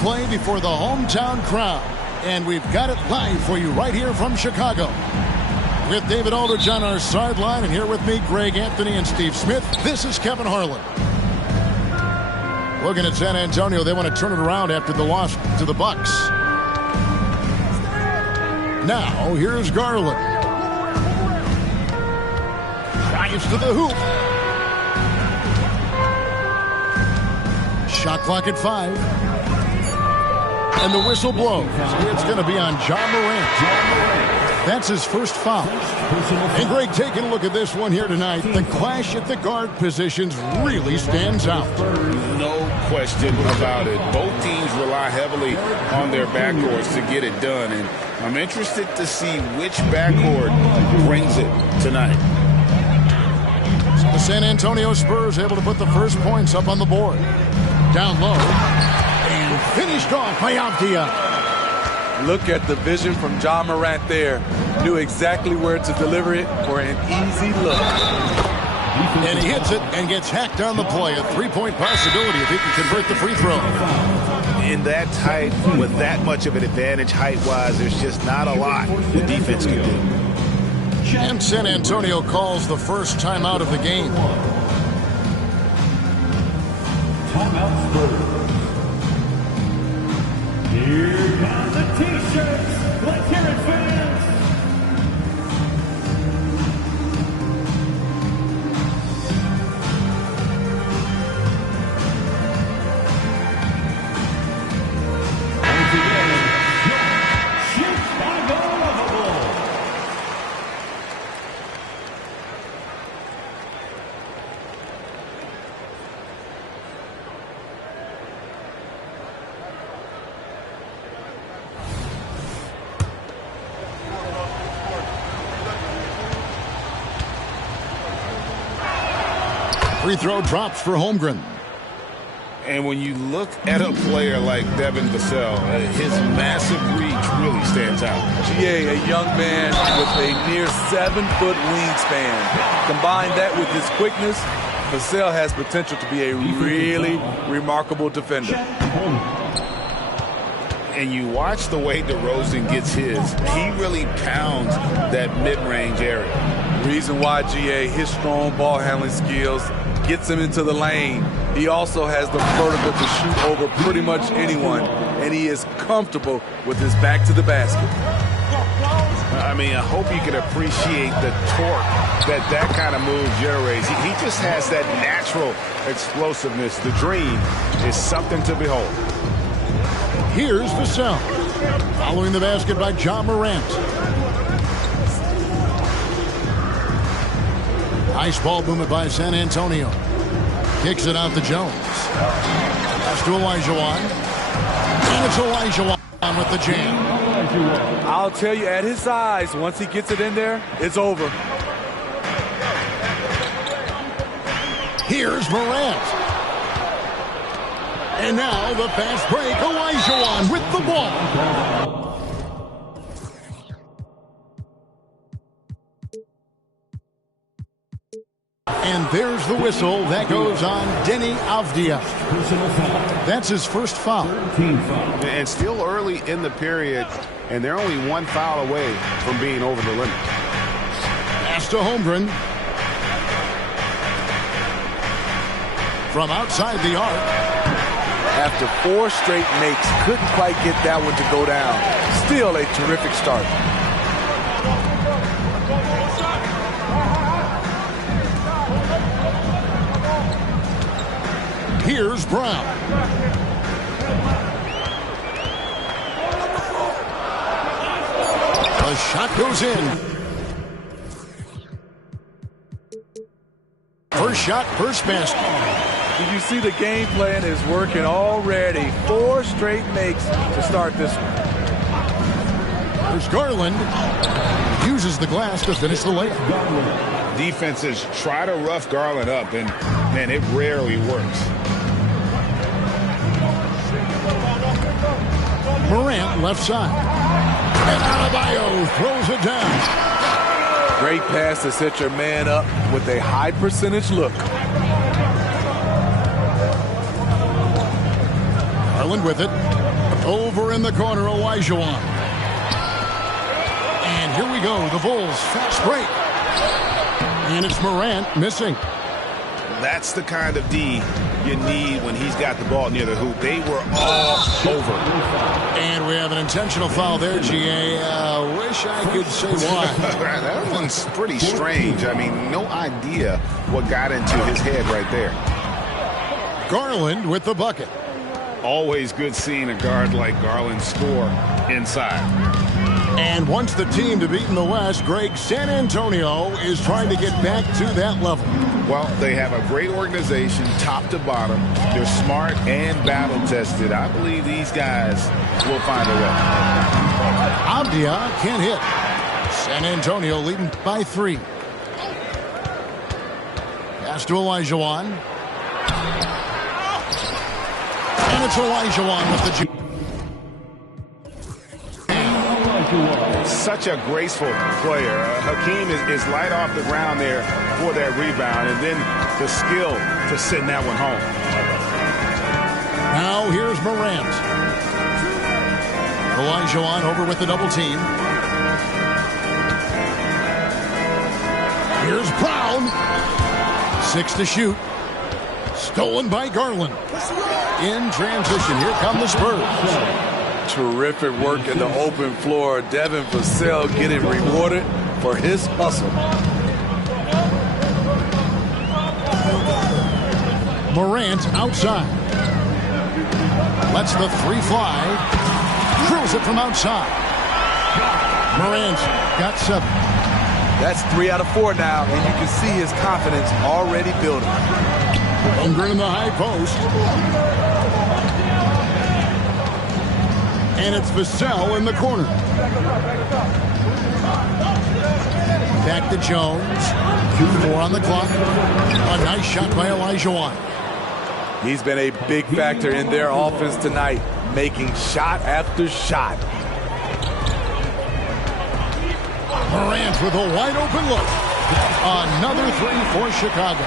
play before the hometown crowd. And we've got it live for you right here from Chicago. With David Aldridge on our sideline, and here with me, Greg Anthony and Steve Smith, this is Kevin Harlan. Looking at San Antonio, they want to turn it around after the loss to the Bucks. Now, here's Garland. Drives to the hoop. Shot clock at 5. And the whistle blows. It's going to be on Ja Morant. That's his first foul. And Greg, taking a look at this one here tonight, the clash at the guard positions really stands out. No question about it. Both teams rely heavily on their backcourts to get it done. And I'm interested to see which backcourt brings it tonight. So the San Antonio Spurs able to put the first points up on the board. Down low. And finished off by Avdia. Look at the vision from Ja Morant there. Knew exactly where to deliver it for an easy look. And he hits it and gets hacked on the play. A three-point possibility if he can convert the free throw. In that height, with that much of an advantage height-wise, there's just not a lot the defense can do. And San Antonio calls the first timeout of the game. Timeout Spurs. Here come the T-shirts. Let's hear it, fans. Once again, Chicago Lovable. Free throw drops for Holmgren. And when you look at a player like Devin Vassell, his massive reach really stands out. GA, a young man with a near 7-foot wingspan. Combine that with his quickness, Vassell has potential to be a really remarkable defender. And you watch the way DeRozan gets his. He really pounds that mid-range area. Reason why, GA, his strong ball handling skills gets him into the lane. He also has the vertical to shoot over pretty much anyone, and he is comfortable with his back to the basket. I mean, I hope you can appreciate the torque that kind of move generates. He just has that natural explosiveness. The dream is something to behold. Here's Vassell. Following the basket by Ja Morant. Nice ball movement by San Antonio. Kicks it out to Jones. Pass to Olajuwon. And it's Olajuwon with the jam. I'll tell you, at his size, once he gets it in there, it's over. Here's Morant. And now the fast break. Olajuwon with the ball. And there's the whistle that goes on Deni Avdia. That's his first foul. And still early in the period, and they're only one foul away from being over the limit. Pass to Holmgren. From outside the arc. After 4 straight makes, couldn't quite get that one to go down. Still a terrific start. Here's Brown. The shot goes in. First shot, first basket. Did you see the game plan is working already? 4 straight makes to start this one. There's Garland. Uses the glass to finish the layup. Defenses try to rough Garland up, and, man, it rarely works. Morant left side. And Adebayo throws it down. Great pass to set your man up with a high percentage look. Garland with it. Over in the corner, Olajuwon. And here we go, the Bulls fast break. And it's Morant missing. That's the kind of D you need when he's got the ball near the hoop. They were all over. And we have an intentional foul there, GA. Wish I could say why. That one's pretty strange. I mean, no idea what got into his head right there. Garland with the bucket. Always good seeing a guard like Garland score inside. And once the team to beat in the West, Greg, San Antonio is trying to get back to that level. Well, they have a great organization, top to bottom. They're smart and battle-tested. I believe these guys will find a way. Abdia can't hit. San Antonio leading by 3. Pass to Olajuwon. And it's Olajuwon with the... Such a graceful player. Hakeem is light off the ground there for that rebound, and then the skill to send that one home. Now here's Morant. Olajuwon over with the double team. Here's Brown. 6 to shoot. Stolen by Garland. In transition, here come the Spurs. Terrific work in the open floor. Devin Vassell getting rewarded for his hustle. Morant outside. Lets the 3 fly. Throws it from outside. Morant's got 7. That's 3 out of 4 now, and you can see his confidence already building. Holmgren in the high post. And it's Vassell in the corner. Back to Jones. 2-4 on the clock. A nice shot by Olajuwon. He's been a big factor in their offense tonight, making shot after shot. Morant with a wide open look. Another 3 for Chicago.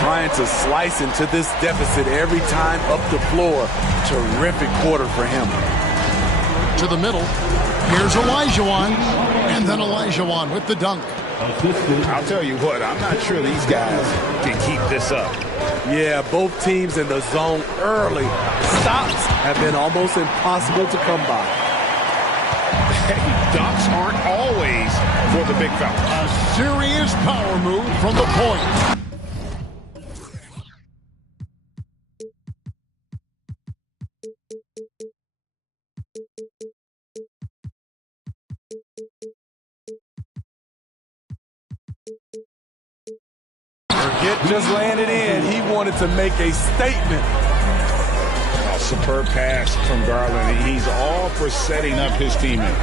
Trying to slice into this deficit every time up the floor. Terrific quarter for him. To the middle. Here's Olajuwon. And then Olajuwon with the dunk. I'll tell you what, I'm not sure these guys can keep this up. Yeah, both teams in the zone early. Stops have been almost impossible to come by. Dunks aren't always for the big fella. A serious power move from the point. Forget just landed in. He wanted to make a statement. A superb pass from Garland. He's all for setting up his teammate.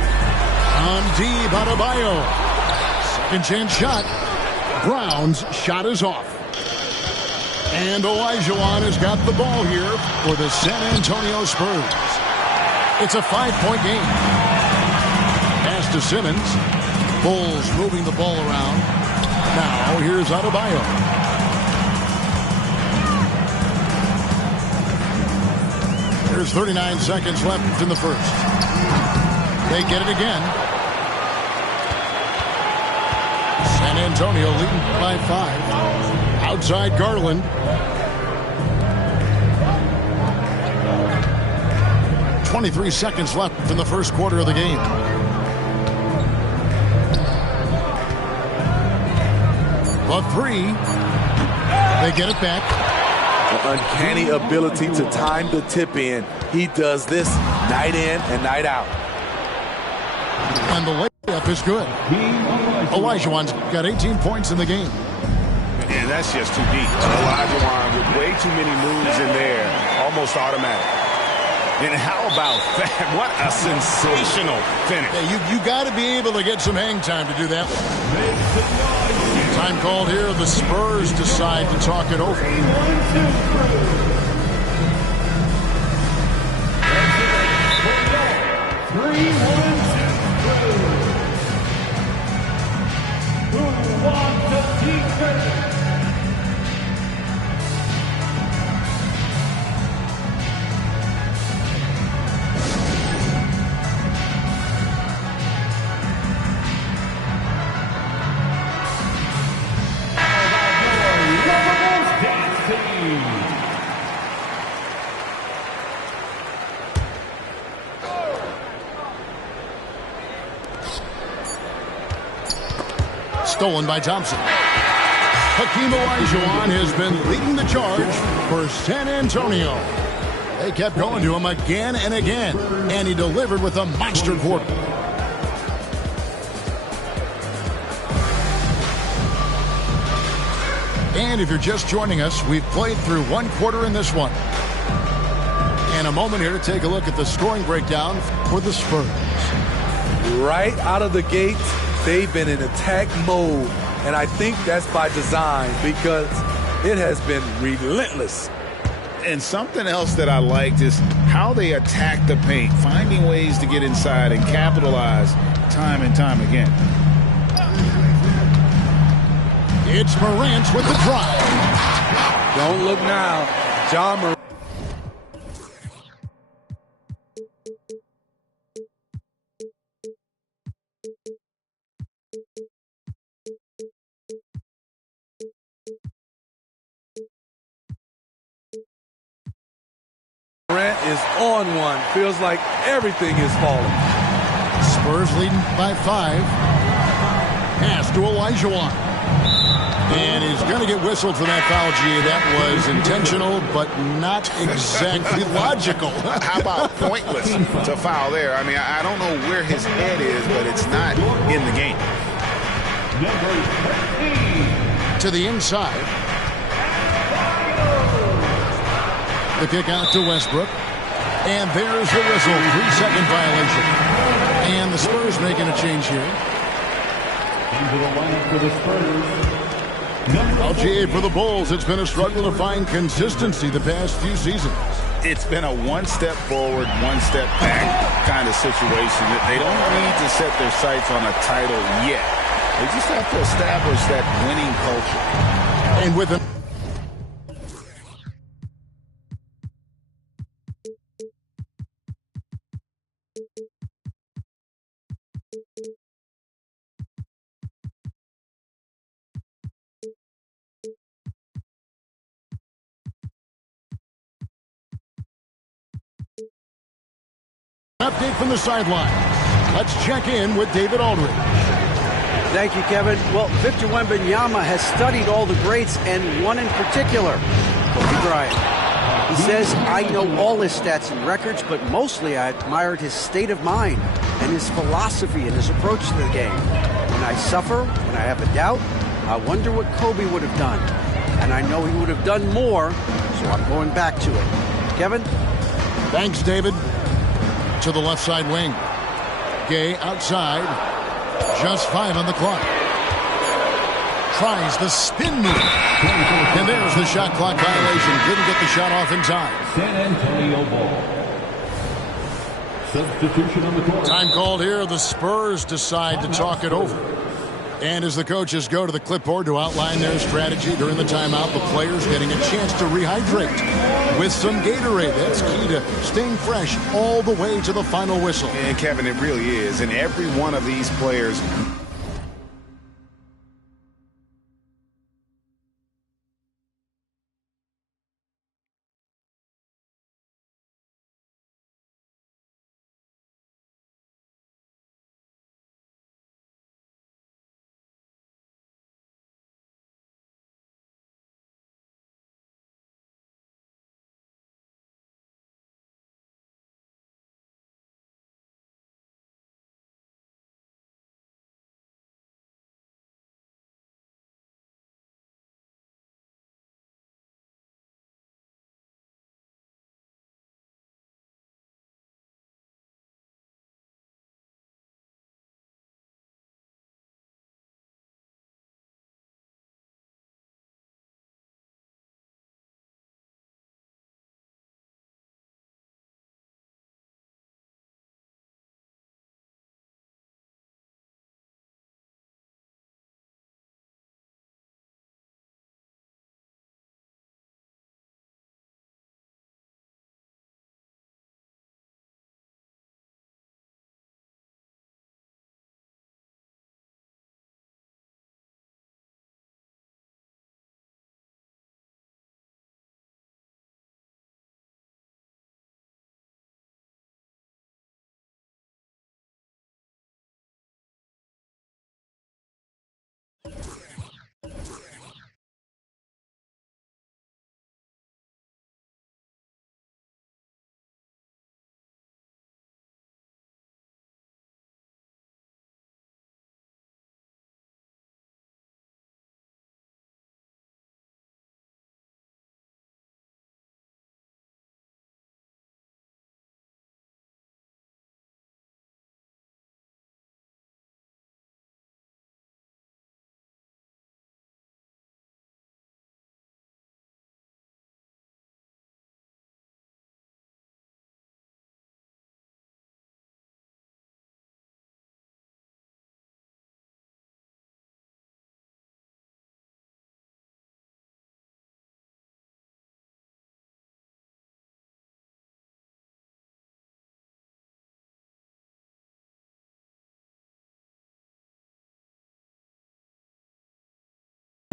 On D, Adebayo. Second chance shot. Brown's shot is off. And Olajuwon has got the ball here for the San Antonio Spurs. It's a 5-point game. Pass to Simmons. Bulls moving the ball around. Now here's Adebayo. There's 39 seconds left in the first. They get it again. San Antonio leading by 5. Outside Garland. 23 seconds left in the first quarter of the game. The 3. They get it back. The uncanny ability to time the tip in. He does this night in and night out. And the layup is good. Olajuwon's got 18 points in the game. And that's just too deep. Olajuwon with way too many moves in there. Almost automatic. And how about that? What a sensational finish. Yeah, you got to be able to get some hang time to do that. Time called here. The Spurs decide to talk it over. Who wants the defense? stolen by Thompson. Hakeem Olajuwon has been leading the charge for San Antonio. They kept going to him again and again, and he delivered with a monster quarter. And if you're just joining us, we've played through one quarter in this one. And a moment here to take a look at the scoring breakdown for the Spurs. Right out of the gate, they've been in attack mode. And I think that's by design because it has been relentless. And something else that I liked is how they attack the paint, finding ways to get inside and capitalize time and time again. It's Morant with the drive. Don't look now. Ja Morant. Morant is on one. Feels like everything is falling. Spurs leading by 5. Pass to Olajuwon. And he's going to get whistled for that foul, G. That was intentional, but not exactly logical. How about pointless to foul there? I mean, I don't know where his head is, but it's not in the game. To the inside. The kick out to Westbrook. And there's the whistle. 3-second violation. And the Spurs making a change here. Into the lineup for the Spurs. LGA for the Bulls. It's been a struggle to find consistency the past few seasons. It's been a one step forward, one step back kind of situation. They don't need to set their sights on a title yet. They just have to establish that winning culture. And with an update from the sidelines. Let's check in with David Aldridge. Thank you, Kevin. Well, Victor Wembanyama has studied all the greats and one in particular, Kobe Bryant. He says, I know all his stats and records, but mostly I admired his state of mind and his philosophy and his approach to the game. When I suffer, when I have a doubt, I wonder what Kobe would have done. And I know he would have done more, so I'm going back to it. Kevin? Thanks, David. To the left side wing. Gay outside. Just 5 on the clock. Tries the spin move. And there's the shot clock violation. Didn't get the shot off in time. San Antonio ball. Substitution on the court. Time called here. The Spurs decide to talk it over. And as the coaches go to the clipboard to outline their strategy during the timeout, the players getting a chance to rehydrate with some Gatorade. That's key to staying fresh all the way to the final whistle. And Kevin, it really is. And every one of these players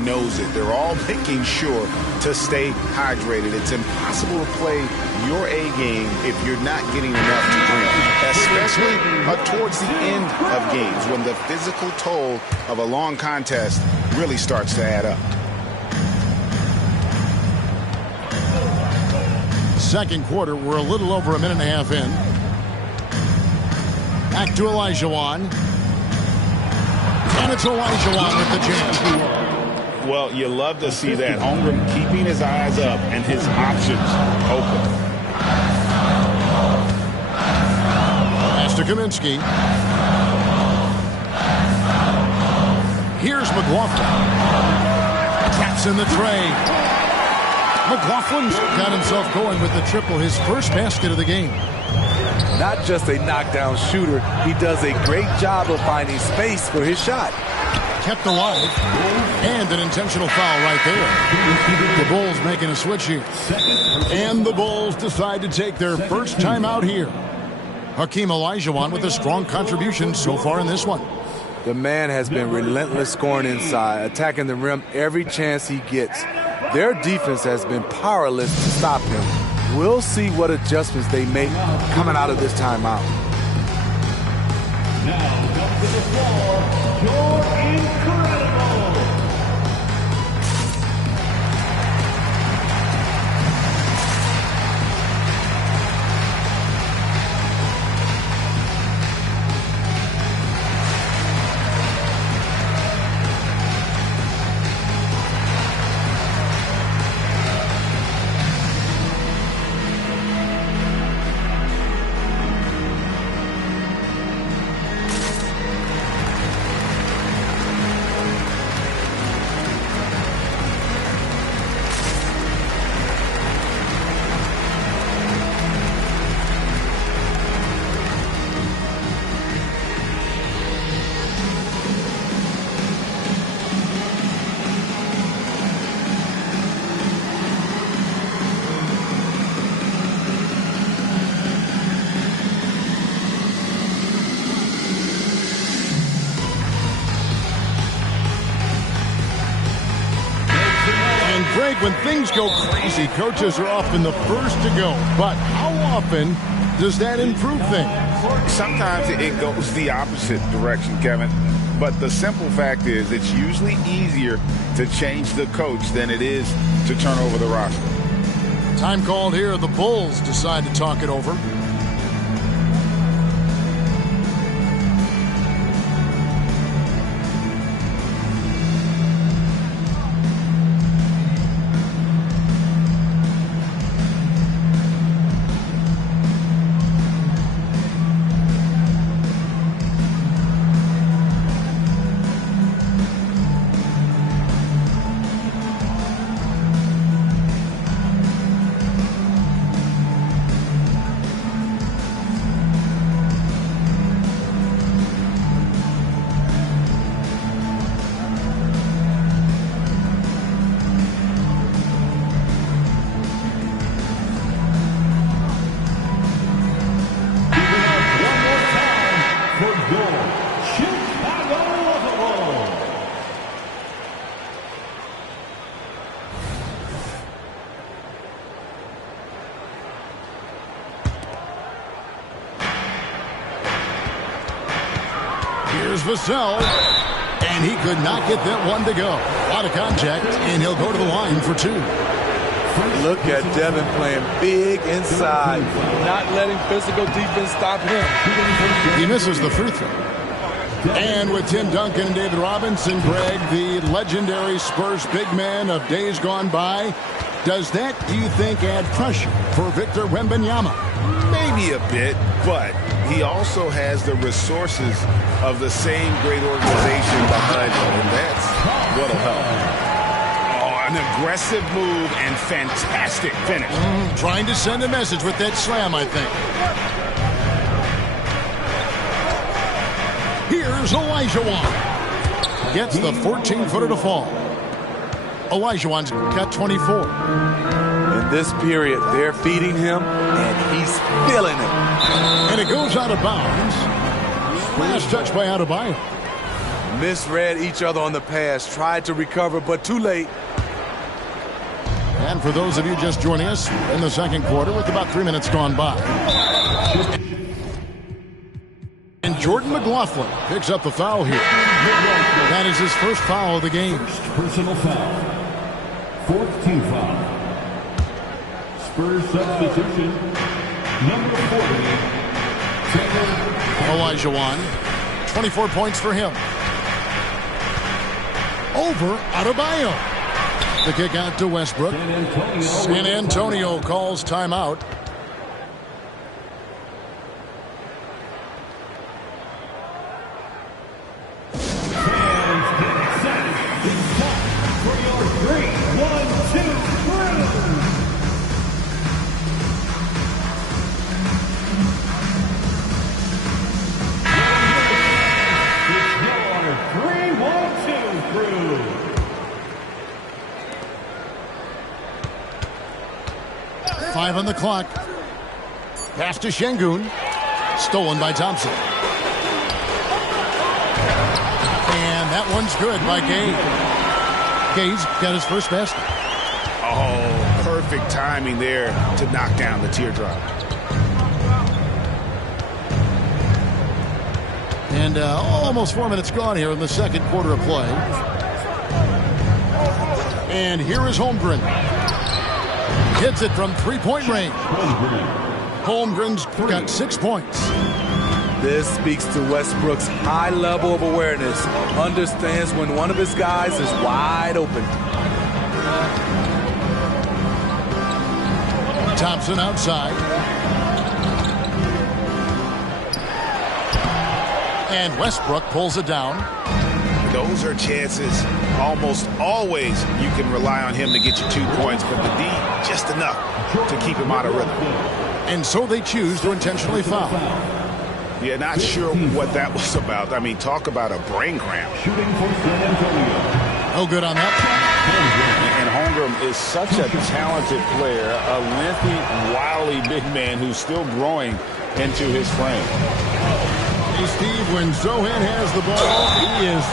knows it. They're all making sure to stay hydrated. It's impossible to play your A game if you're not getting enough to drink, especially towards the end of games when the physical toll of a long contest really starts to add up. Second quarter, we're a little over a minute and a half in. Back to Olajuwon. And it's Olajuwon with the jam. Well, you love to see that. Holmgren keeping his eyes up and his options open. Pass to Kaminsky. Here's McLaughlin. Traps in the tray. McLaughlin's got himself going with the triple, his first basket of the game. Not just a knockdown shooter, he does a great job of finding space for his shot. Kept alive, and an intentional foul right there. The Bulls making a switch here. And the Bulls decide to take their first timeout here. Hakeem Olajuwon with a strong contribution so far in this one. The man has been relentless scoring inside, attacking the rim every chance he gets. Their defense has been powerless to stop him. We'll see what adjustments they make coming out of this timeout. Now comes to the floor, you're incredible. When things go crazy, coaches are often the first to go. But how often does that improve things? Sometimes it goes the opposite direction, Kevin. But the simple fact is it's usually easier to change the coach than it is to turn over the roster. Time called here. The Bulls decide to talk it over. Here's Vassell, and he could not get that one to go. A lot of contact, and he'll go to the line for two. Look at Devin playing big inside, not letting physical defense stop him. He misses the free throw. And with Tim Duncan and David Robinson, Greg, the legendary Spurs big man of days gone by, does that, do you think, add pressure for Victor Wembanyama? Maybe a bit, but he also has the resources of the same great organization behind him, and that's what'll help. Oh, an aggressive move and fantastic finish. Trying to send a message with that slam, I think. Here's Olajuwon. Gets the 14-footer to fall. Olajuwon's got 24. In this period, they're feeding him, and he's feeling it. And it goes out of bounds. Last touch by Adebayo. Misread each other on the pass, tried to recover, but too late. And for those of you just joining us in the second quarter with about 3 minutes gone by. And Jordan McLaughlin picks up the foul here. That is his first foul of the game. First personal foul. Fourth team foul. Spurs substitution. Number 40. Elijah Wan. 24 points for him. Over Adebayo. The kick out to Westbrook. San Antonio calls timeout. On the clock. Pass to Şengün. Stolen by Thompson. And that one's good by Gay. Gay's got his first basket. Oh, perfect timing there to knock down the teardrop. And almost 4 minutes gone here in the second quarter of play. And here is Holmgren. Hits it from three-point range. Holmgren's got 6 points. This speaks to Westbrook's high level of awareness. Understands when one of his guys is wide open. Thompson outside. And Westbrook pulls it down. Those are chances. Almost always you can rely on him to get you 2 points, but the D just enough to keep him out of rhythm. And so they choose to intentionally foul. Yeah, not sure what that was about. I mean, talk about a brain cramp. Shooting for San Antonio. No good on that. And Holmgren is such a talented player, a lengthy, wily big man who's still growing into his frame. Hey, Steve, when Zohan has the ball, he is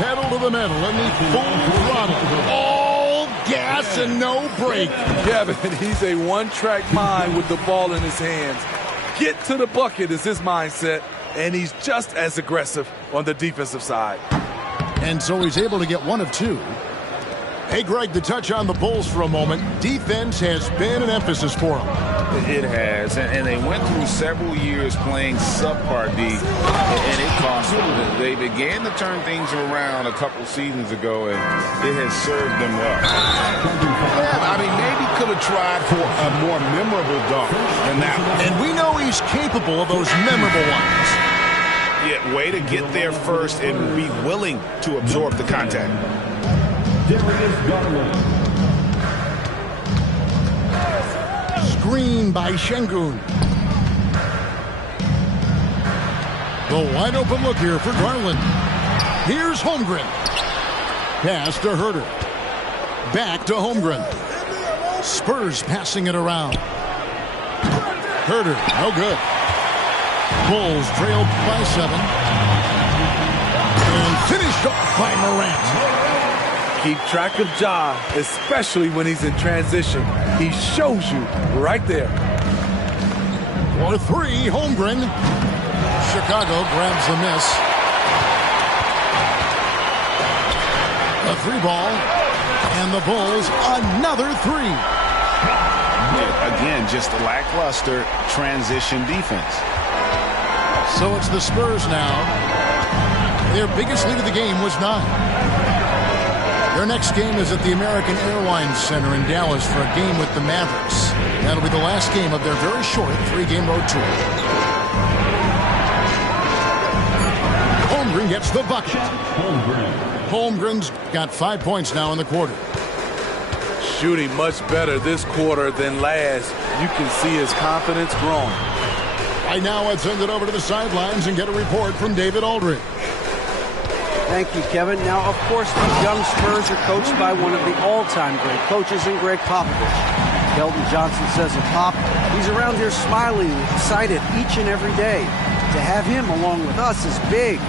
pedal to the metal, and he's full throttle. All gas and no break. Kevin, he's a one-track mind with the ball in his hands. Get to the bucket is his mindset, and he's just as aggressive on the defensive side. And so he's able to get 1 of 2. Hey, Greg, to touch on the Bulls for a moment, defense has been an emphasis for them. It has, and they went through several years playing subpar D, and it cost them. They began to turn things around a couple seasons ago, and it has served them well. Yeah, I mean, maybe could have tried for a more memorable dunk than that one. And we know he's capable of those memorable ones. Yeah, way to get there first and be willing to absorb the contact. Darius Garland. Screen by Şengün. The wide open look here for Garland. Here's Holmgren. Pass to Herter. Back to Holmgren. Spurs passing it around. Herter, no good. Bulls trailed by 7. And finished off by Morant. Keep track of Ja, especially when he's in transition. He shows you right there. For 3, Holmgren. Chicago grabs the miss. A 3-ball. And the Bulls, another 3. Again, just lackluster transition defense. So it's the Spurs now. Their biggest lead of the game was 9. Their next game is at the American Airlines Center in Dallas for a game with the Mavericks. That'll be the last game of their very short 3-game road tour. Holmgren gets the bucket. Holmgren's got 5 points now in the quarter. Shooting much better this quarter than last. You can see his confidence growing. Right now, let's send it over to the sidelines and get a report from David Aldridge. Thank you, Kevin. Now, of course, the young Spurs are coached by one of the all-time great coaches in Greg Popovich. Keldon Johnson says of Pop, he's around here smiling, excited each and every day. To have him along with us is big.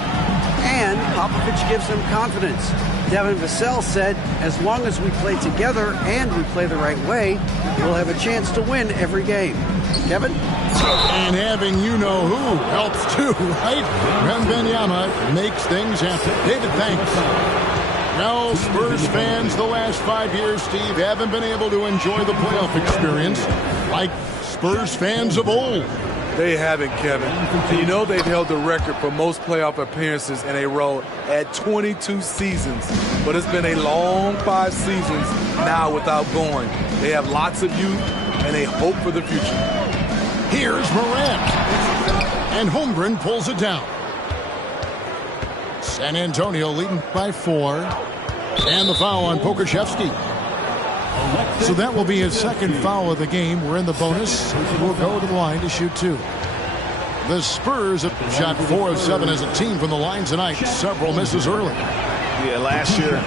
and Popovich gives them confidence. Devin Vassell said, as long as we play together and we play the right way, we'll have a chance to win every game. Kevin? And having you-know-who helps too, right? Wembanyama makes things happen. David, thanks. Now, Spurs fans the last 5 years, Steve, haven't been able to enjoy the playoff experience like Spurs fans of old. They haven't, Kevin. And you know they've held the record for most playoff appearances in a row at 22 seasons. But it's been a long 5 seasons now without going. They have lots of youth and a hope for the future. Here's Morant. And Holmgren pulls it down. San Antonio leading by 4. And the foul on Pokusevski. So that will be his second foul of the game. We're in the bonus. We'll go to the line to shoot 2. The Spurs have shot 4 of 7 as a team from the line tonight. Several misses early. Yeah, last year,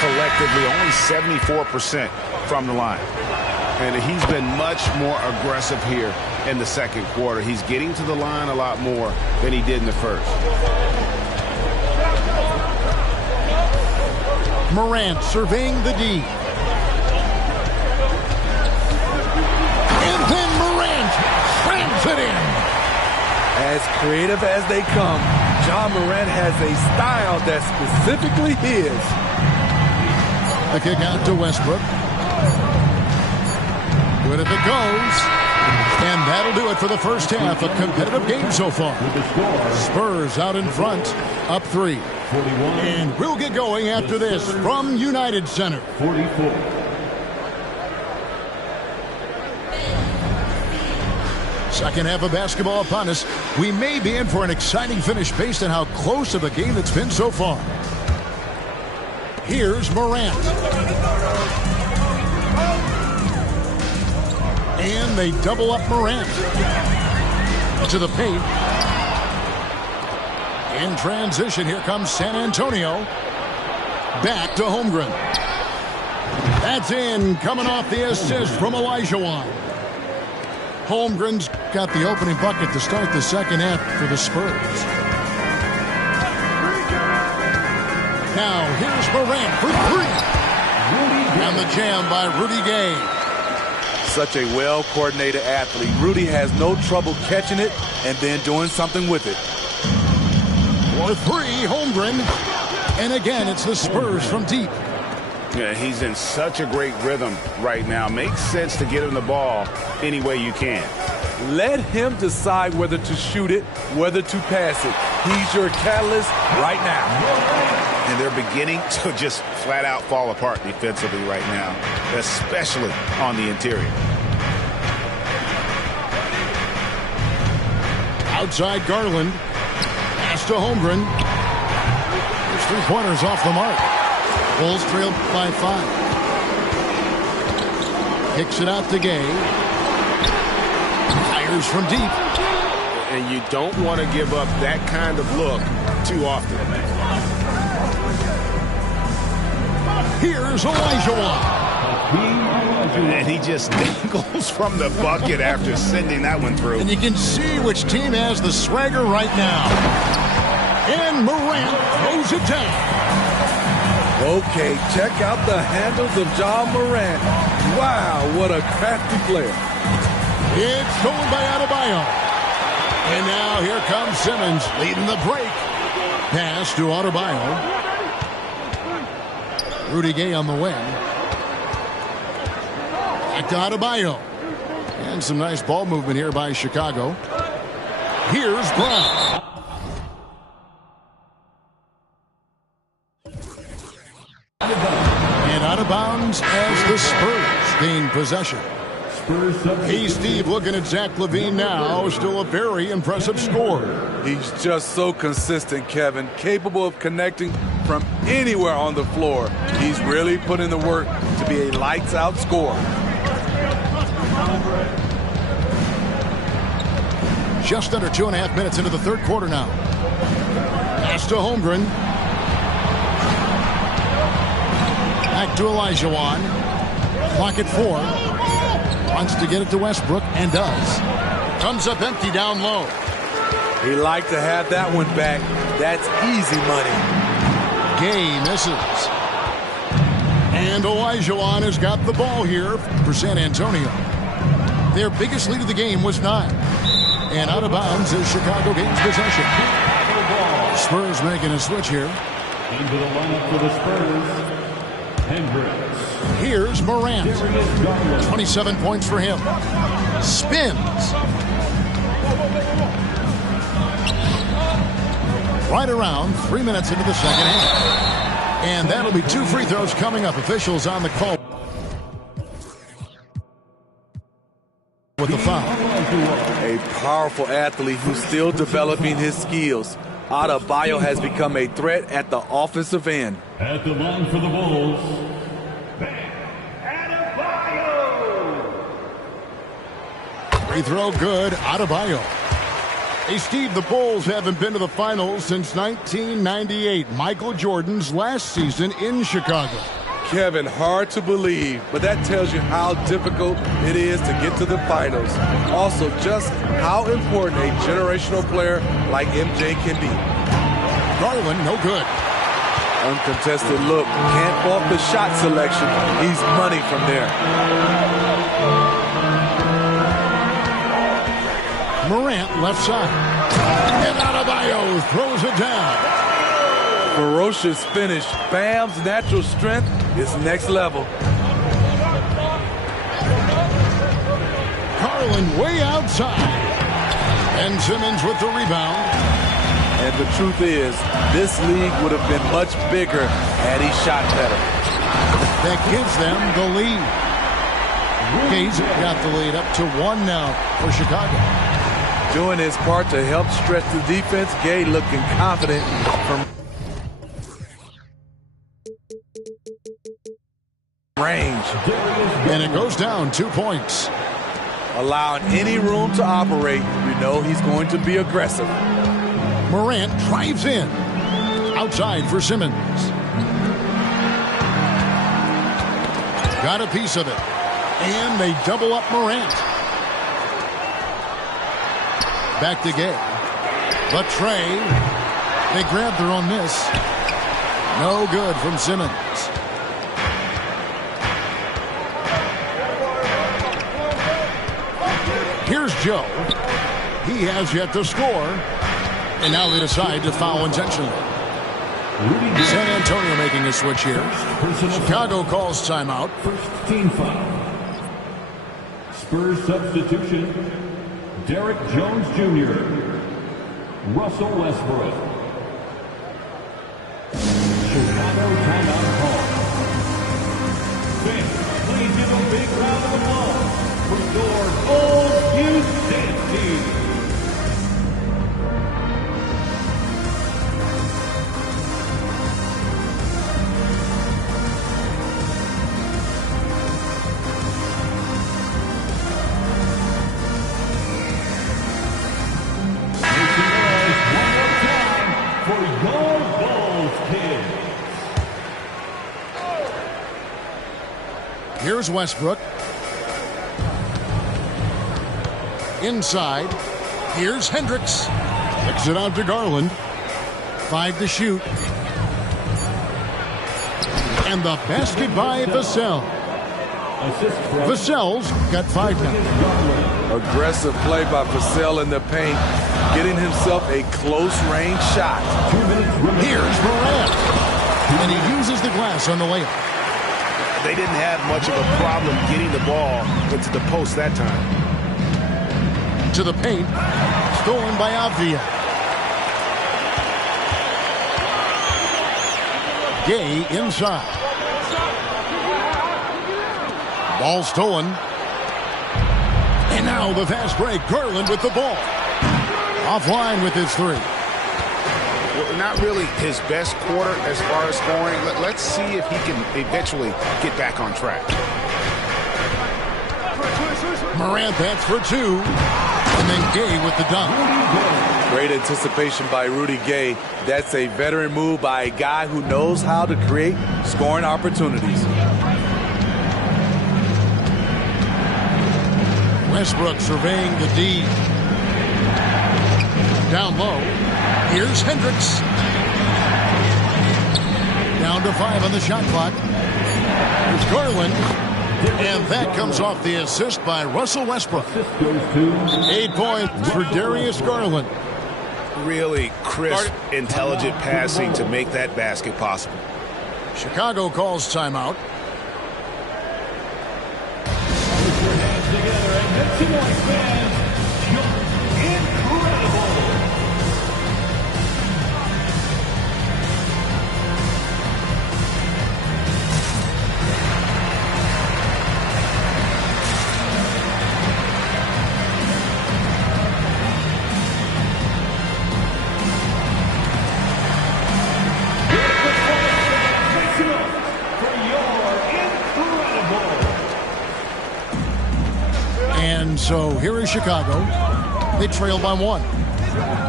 collectively, only 74% from the line. And he's been much more aggressive here in the second quarter. He's getting to the line a lot more than he did in the first. Morant surveying the D. And then Morant slams it in. As creative as they come, Ja Morant has a style that's specifically his. The kick out to Westbrook. Good if it goes. And that'll do it for the first half. A competitive game so far. Spurs out in front, up 3. And we'll get going after this from United Center. 44. Second half of basketball upon us. We may be in for an exciting finish based on how close of a game it's been so far. Here's Morant. And they double up Morant. To the paint. In transition, here comes San Antonio. Back to Holmgren. That's in, coming off the assist from Olajuwon. Holmgren's got the opening bucket to start the second half for the Spurs. Now, here's Morant for 3. And the jam by Rudy Gay. Such a well-coordinated athlete. Rudy has no trouble catching it and then doing something with it. For 3, Holmgren. And again, it's the Spurs from deep. Yeah, he's in such a great rhythm right now. Makes sense to get him the ball any way you can. Let him decide whether to shoot it, whether to pass it. He's your catalyst right now. And they're beginning to just flat out fall apart defensively right now, especially on the interior. Outside Garland. Pass to Holmgren. There's 3-pointers off the mark. Bulls trail by 5. Kicks it out to Gay. Fires from deep. And you don't want to give up that kind of look too often. Here's Olajuwon. And he just dangles from the bucket after sending that one through. And you can see which team has the swagger right now. And Morant throws it down. Okay, check out the handles of Ja Morant. Wow, what a crafty player. It's stolen by Adebayo. And now here comes Simmons leading the break. Pass to Adebayo. Rudy Gay on the wing. Back to Adebayo. And some nice ball movement here by Chicago. Here's Brown. And out of bounds as the Spurs gain possession. Hey, Steve, looking at Zach LaVine now. Still a very impressive scorer. He's just so consistent, Kevin. Capable of connecting from anywhere on the floor. He's really put in the work to be a lights-out scorer. Just under 2.5 minutes into the third quarter now. Pass to Holmgren. Back to Olajuwon. Clock at 4. Wants to get it to Westbrook and does. Comes up empty down low. He liked to have that one back. That's easy money. Gay misses. And Olajuwon has got the ball here for San Antonio. Their biggest lead of the game was 9. And out of bounds as Chicago gains possession. Spurs making a switch here. Into the lineup for the Spurs, Hendricks. Here's Morant. 27 points for him. Spins. Right around 3 minutes into the second half. And that'll be 2 free throws coming up. Officials on the call with the foul. A powerful athlete who's still developing his skills. Adebayo has become a threat at the offensive end. At the line for the Bulls, Adebayo. Free throw good. Adebayo. Hey, Steve, the Bulls haven't been to the finals since 1998, Michael Jordan's last season in Chicago. Kevin, hard to believe, but that tells you how difficult it is to get to the finals. Also, just how important a generational player like MJ can be. Garland, no good. Uncontested look. Can't fault the shot selection. He's money from there. Morant, left side. And Adebayo throws it down. Ferocious finish. Bam's natural strength is next level. Garland way outside. And Simmons with the rebound. And the truth is, this league would have been much bigger had he shot better. That gives them the lead. Gay's got the lead up to 1 now for Chicago. Doing his part to help stretch the defense. Gay looking confident from range. And it goes down 2 points. Allowing any room to operate, you know he's going to be aggressive. Morant drives in. Outside for Simmons. Got a piece of it. And they double up Morant. Back to Gay. But Trey, they grab their own miss. No good from Simmons. Here's Joe. He has yet to score. And now they decide to foul intentionally. San Antonio making a switch here. Chicago calls timeout. First team foul. Spurs substitution, Derek Jones Jr., Russell Westbrook. Chicago timeout call. Fans, please give a big round of applause for your Bulls Houston team. Here's Westbrook. Inside. Here's Hendricks. Kicks it out to Garland. 5 to shoot. And the basket by Vassell. Vassell's got 5 now. Aggressive play by Vassell in the paint, getting himself a close-range shot. Here's Morant. And he uses the glass on the layup. They didn't have much of a problem getting the ball into the post that time. To the paint. Stolen by Avdia. Gay inside. Ball stolen. And now the fast break. Garland with the ball. Offline with his 3. Well, not really his best quarter as far as scoring. Let's see if he can eventually get back on track. Morant, that's for 2. And then Gay with the dunk. Great anticipation by Rudy Gay. That's a veteran move by a guy who knows how to create scoring opportunities. Westbrook surveying the D. Down low. Here's Hendricks. Down to 5 on the shot clock. Here's Garland. And that comes off the assist by Russell Westbrook. 8 points for Darius Garland. Really crisp, intelligent passing to make that basket possible. Chicago calls timeout. Put your hands together and make some noise, fans. You're incredible. So here is Chicago. They trail by 1.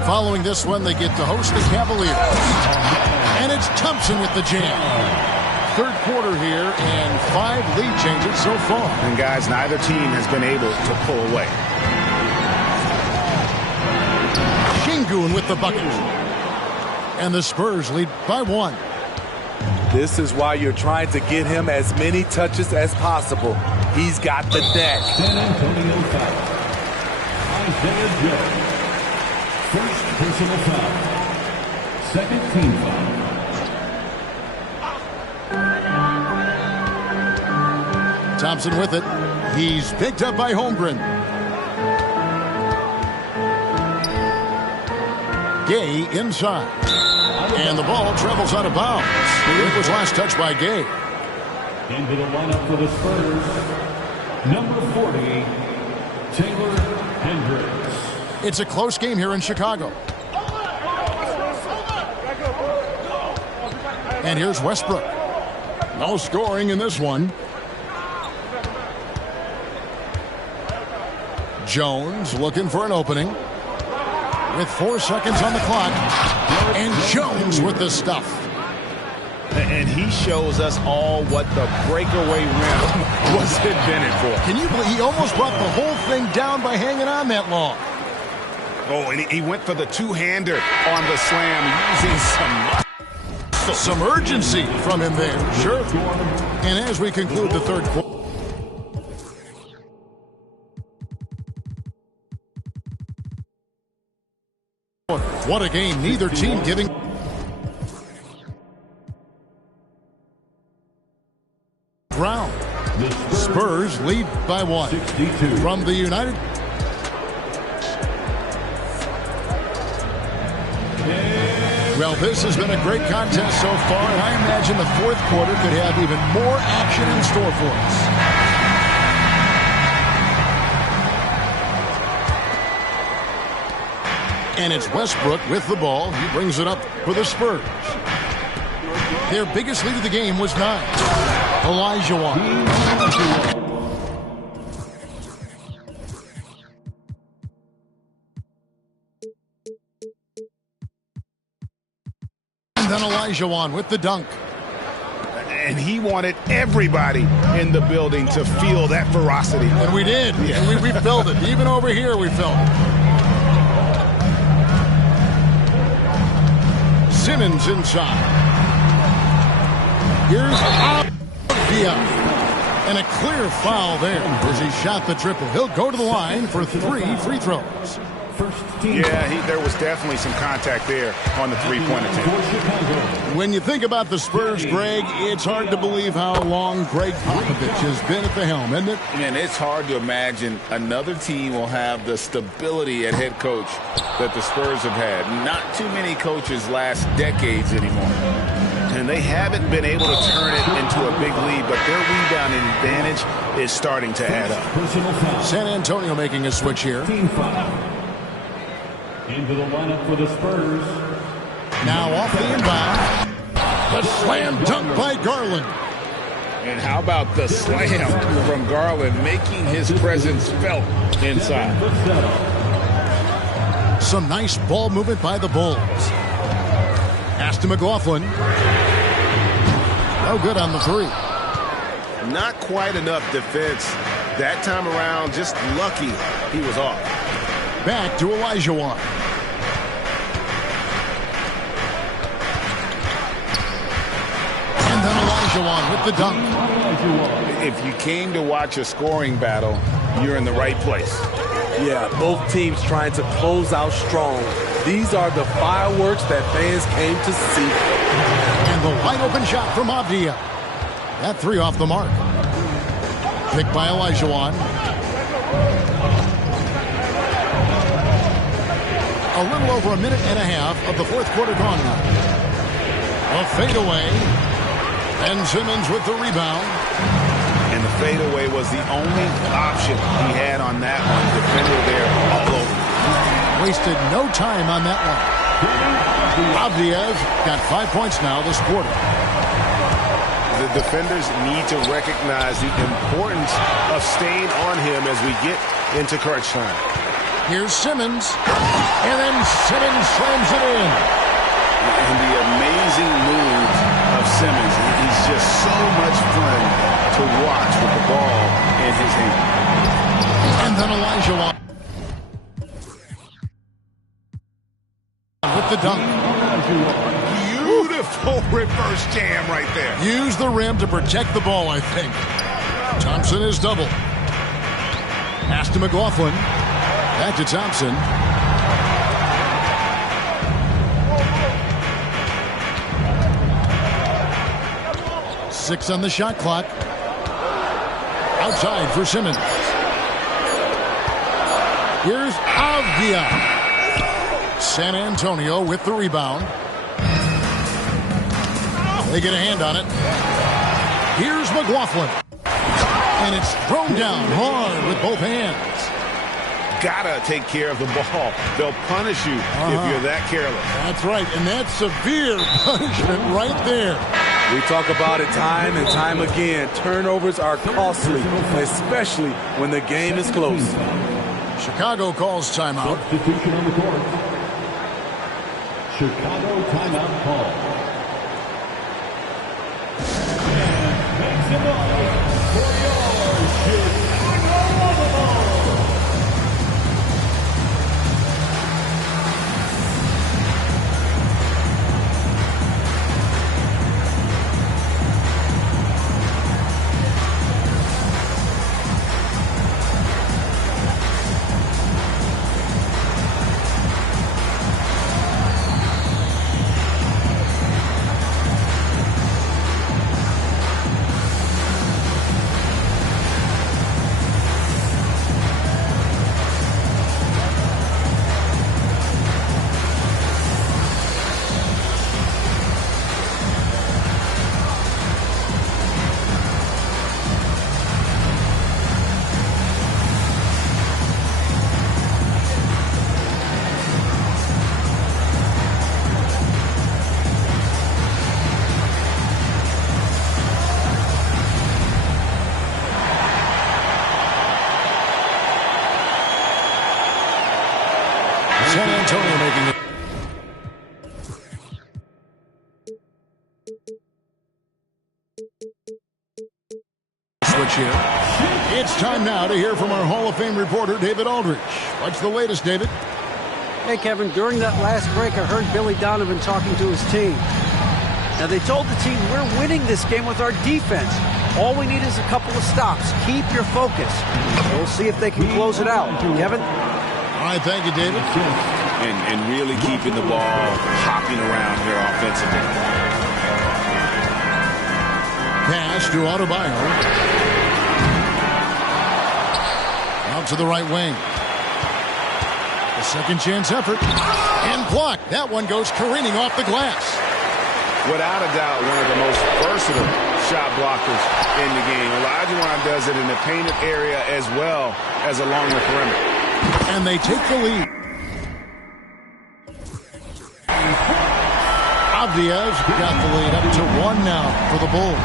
Following this one, they get to host the Cavaliers. And it's Thompson with the jam. Third quarter here and 5 lead changes so far. And guys, neither team has been able to pull away. Şengün with the bucket. And the Spurs lead by 1. This is why you're trying to get him as many touches as possible. He's got the deck. San Antonio foul. Isaiah Joe. First personal foul. Second team foul. Thompson with it. He's picked up by Holmgren. Gay inside. And the ball travels out of bounds. It was last touched by Gay. Into the lineup for the Spurs, number 40, Taylor Hendricks. It's a close game here in Chicago. And here's Westbrook. No scoring in this one. Jones looking for an opening. With 4 seconds on the clock. And Jones with the stuff. And he shows us all what the breakaway rim was invented for. Can you believe he almost brought the whole thing down by hanging on that long? Oh, and he went for the two-hander on the slam using some urgency from him there. Sure. And as we conclude the third quarter. What a game. Neither team giving. Brown. Spurs lead by 1 from the United. Well, this has been a great contest so far, and I imagine the fourth quarter could have even more action in store for us. And it's Westbrook with the ball. He brings it up for the Spurs. Their biggest lead of the game was 9. Olajuwon. And then Olajuwon with the dunk. And he wanted everybody in the building to feel that ferocity. And we did. Yeah. And we felt it. Even over here we felt it. Simmons inside. Here's Avdia. And a clear foul there as he shot the triple. He'll go to the line for 3 free throws. Yeah, there was definitely some contact there on the three-point attempt. When you think about the Spurs, Greg, it's hard to believe how long Greg Popovich has been at the helm, isn't it? And it's hard to imagine another team will have the stability at head coach that the Spurs have had. Not too many coaches last decades anymore. And they haven't been able to turn it into a big lead, but their rebounding advantage is starting to add up. San Antonio making a switch here. Into the lineup for the Spurs. Now off the inbound. The slam dunk by Garland. And how about the slam from Garland, making his presence felt inside. Some nice ball movement by the Bulls. Aston McLaughlin. No good on the 3. Not quite enough defense. That time around, just lucky he was off. Back to Olajuwon. Olajuwon with the dunk. If you came to watch a scoring battle, you're in the right place. Yeah, both teams trying to close out strong. These are the fireworks that fans came to see. And the wide open shot from Avdia. That three off the mark. Picked by Olajuwon. A little over a minute and a half of the fourth quarter gone now. A fadeaway. Ben Simmons with the rebound. And the fadeaway was the only option he had on that one. Defender there all over. Wasted no time on that one. Avdia's got 5 points now this quarter. The defenders need to recognize the importance of staying on him as we get into crunch time. Here's Simmons. And then Simmons slams it in. And the amazing moves of Simmons. He's just so much fun to watch with the ball in his hand. And then Olajuwon with the dunk. Beautiful reverse jam right there. Use the rim to protect the ball, I think. Thompson is double. Pass to McLaughlin. Back to Thompson. Six on the shot clock. Outside for Simmons. Here's Avdia. San Antonio with the rebound. They get a hand on it. Here's McLaughlin. And it's thrown down hard with both hands. Gotta take care of the ball. They'll punish you if you're that careless. That's right, and that's severe punishment right there. We talk about it time and time again. Turnovers are costly, especially when the game is close. Chicago calls timeout. Substitution on the court. Chicago timeout call. Makes him up for your Chicago Bulls. San Antonio making it. Switch here. It's time now to hear from our Hall of Fame reporter, David Aldridge. What's the latest, David? Hey, Kevin, during that last break, I heard Billy Donovan talking to his team. Now, they told the team, we're winning this game with our defense. All we need is a couple of stops. Keep your focus. We'll see if they can close it out. Kevin? All right, thank you, David. And really keeping the ball hopping around here offensively. Pass to Adebayo. Out to the right wing. A second chance effort. And blocked. That one goes careening off the glass. Without a doubt, one of the most versatile shot blockers in the game. Olajuwon does it in the painted area as well as along the perimeter. And they take the lead. Avdia's got the lead up to 1 now for the Bulls.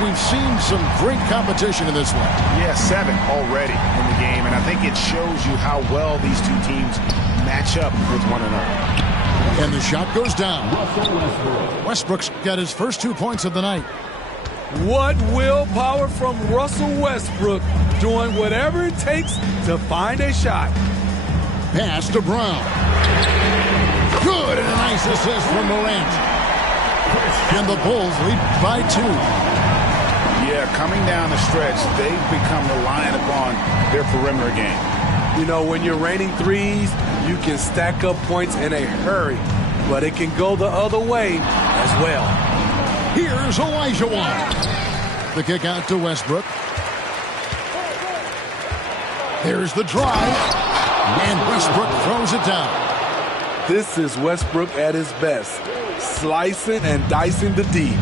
We've seen some great competition in this one. Yeah, 7 already in the game, and I think it shows you how well these two teams match up with one another. And the shot goes down. Westbrook's got his first 2 points of the night. What willpower from Russell Westbrook, doing whatever it takes to find a shot. Pass to Brown. Good, and a nice assist from Morant. And the Bulls lead by 2. Yeah, coming down the stretch, they've become reliant upon their perimeter game. You know, when you're raining threes, you can stack up points in a hurry, but it can go the other way as well. Here's Olajuwon. The kick out to Westbrook. There's the drive, and Westbrook throws it down. This is Westbrook at his best, slicing and dicing the D.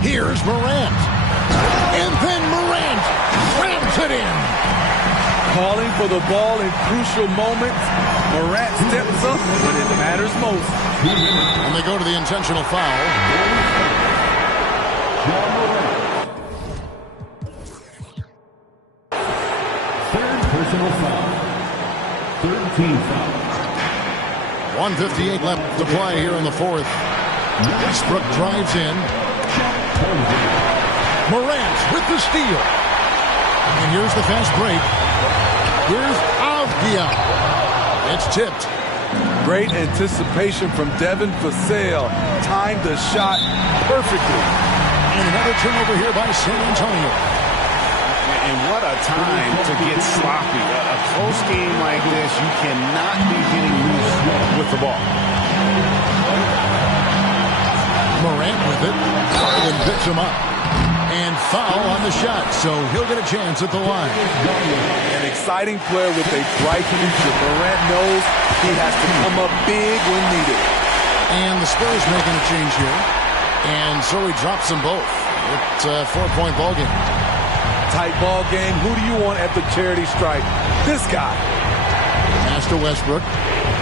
Here's Morant. And then Morant rams it in. Calling for the ball in crucial moments. Morant steps up when it matters most. And they go to the intentional foul. Third personal foul. 13 fouls. 1:58 left to play here in the fourth. Westbrook drives in. Morant with the steal. And here's the fast break. Here's Avdia. It's tipped. Great anticipation from Devin Vassell. Timed the shot perfectly. And another turnover here by San Antonio. And what a time to get sloppy. A close game like this, you cannot be getting loose with the ball. Morant with it. Garland picks him up. And foul on the shot, so he'll get a chance at the line. An exciting player with a bright future. Morant knows he has to come up big when needed. And the Spurs making a change here. And so he drops them both. It's a 4-point ball game. Tight ball game. Who do you want at the charity stripe? This guy. Pass to Westbrook.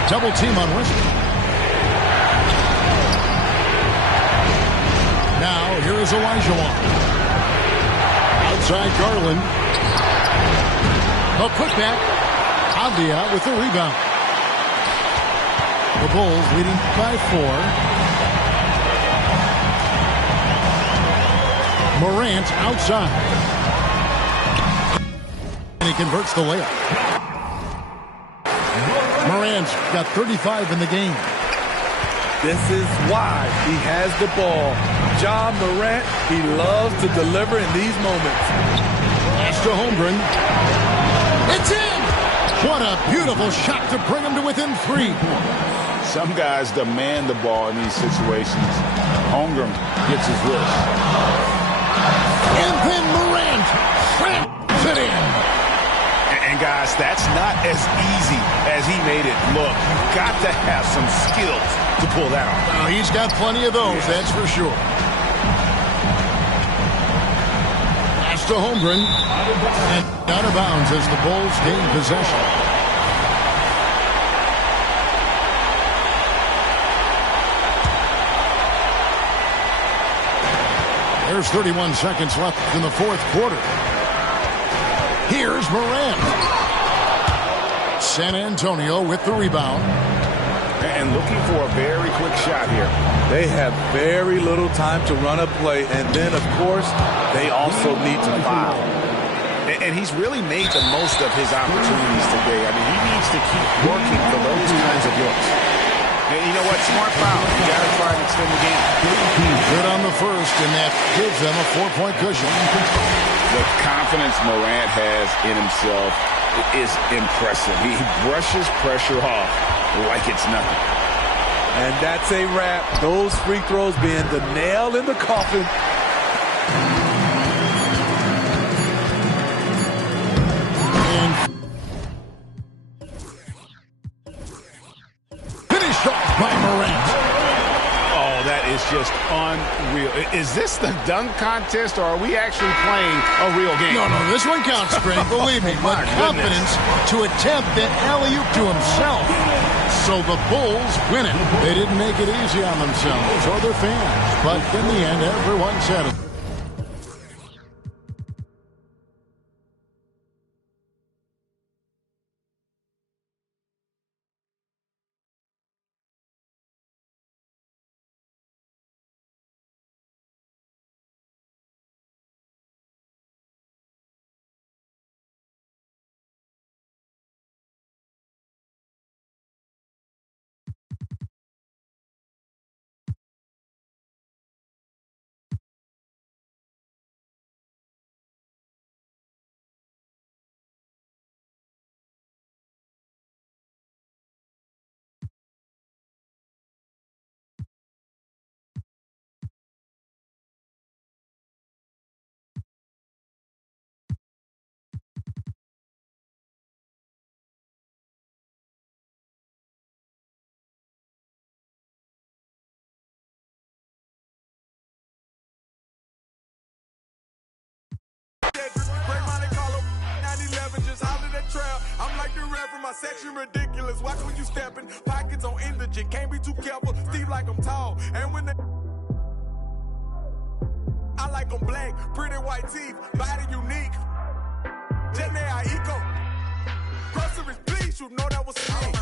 Double team on Westbrook. Now, here is Olajuwon. Outside Garland. A putback. Avdia with the rebound. The Bulls leading by 4. Morant outside. And he converts the layup. Morant's got 35 in the game. This is why he has the ball. Ja Morant, he loves to deliver in these moments. Pass to Holmgren. It's in! What a beautiful shot to bring him to within 3. Some guys demand the ball in these situations. Holmgren gets his wish. And then Morant slams it in. And guys, that's not as easy as he made it look. You've got to have some skills to pull that off. Well, he's got plenty of those, that's for sure. Pass to Holmgren. And out of bounds as the Bulls gain possession. There's 31 seconds left in the fourth quarter. Here's Morant. San Antonio with the rebound. And looking for a very quick shot here. They have very little time to run a play, and then, of course, they also need to foul. And he's really made the most of his opportunities today. I mean, he needs to keep working for those kinds of looks. And you know what? Smart foul. You got to try and extend the game. Good on the first, and that gives them a 4-point cushion. The confidence Morant has in himself is impressive. He brushes pressure off like it's nothing. And that's a wrap. Those free throws being the nail in the coffin. And finished off by Morant. Oh, that is just unreal. Is this the dunk contest, or are we actually playing a real game? No, this one counts, Greg, believe me. But confidence to attempt that alley-oop to himself. So the Bulls win it. They didn't make it easy on themselves or their fans. But in the end, everyone said it. and just hollered at trail. I'm like the rap from my section, ridiculous. Watch when you steppin', pockets on indigent. Can't be too careful, Steve like I'm tall. And when they I like them black, pretty white teeth, body unique. Jenny Aiko. Groceries, please, you know that was me.